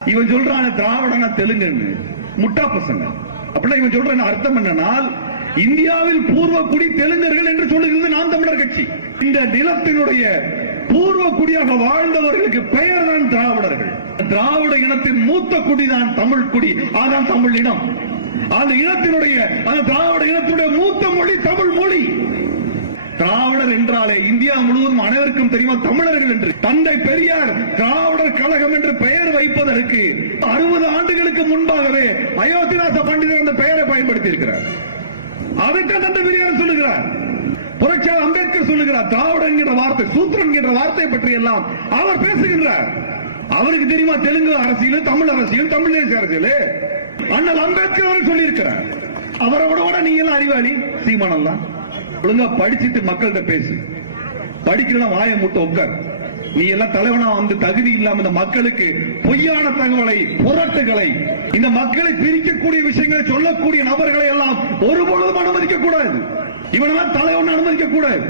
இவன் சொல்றான திராவிடனா தெலுங்குன்னு முட்டா பசங்க. அப்படின்னா இவன் சொல்ற அர்த்தம் என்னன்னா இந்தியாவில் பூர்வ குடி தெலுங்கர்கள் என்று சொல்லுகிறது நாம் தமிழர் கட்சி. இந்த நிலத்தினுடைய பூர்வ குடியாக வாழ்ந்தவர்களுக்கு பெயர் தான் திராவிடர்கள். திராவிட இனத்தின் மூத்த குடிதான் தமிழ் குடி, அதான் தமிழ் இனம். அந்த இனத்தினுடைய அந்த திராவிட இனத்தினுடைய மூத்த மொழி தமிழ் மொழி. திராவிடர் என்றாலே இந்தியா முழுவதும் அனைவருக்கும் தெரியுமா தமிழர்கள் என்று. தந்தை பெரியார் திராவிடர் கழகம் என்று பெயர் வைப்பதற்கு 60 ஆண்டுகளுக்கு முன்பாகவே அயோத்திதாச பண்டிதர் அந்த பெயரை பயன்படுத்தி இருக்கிறார். அதைத்தான் தந்தை பெரியார் சொல்லுகிறார். புரட்சியாளர் அம்பேத்கர் சொல்லுகிறார். திராவிடர் என்கிற வார்த்தை, சூத்திரன் என்கிற வார்த்தை பற்றி எல்லாம் அவர் பேசுகின்றார். அவருக்கு தெரியுமா தெலுங்கு அரசியல், தமிழ் அரசியல், தமிழ் தேசிய அரசியல்? அண்ணல் அம்பேத்கர் அவர் சொல்லியிருக்கிறார். அவரோட நீங்க எல்லாம் அறிவாளி சீமானல்லாம் ஒழுங்கா படிச்சுட்டு மக்கள்கிட்ட பேசு. படிக்கலாம் வாய மூட்ட உட்கார். நீ எல்லாம் தலைவனா வந்து தகுதி இல்லாம இந்த மக்களுக்கு பொய்யான தகவலை, புரட்டுகளை, இந்த மக்களை பிரிக்கக்கூடிய விஷயங்களை சொல்லக்கூடிய நபர்களை எல்லாம் ஒருபொழுதும் அனுமதிக்க கூடாது. இவனெல்லாம் தலைவன் அனுமதிக்க கூடாது.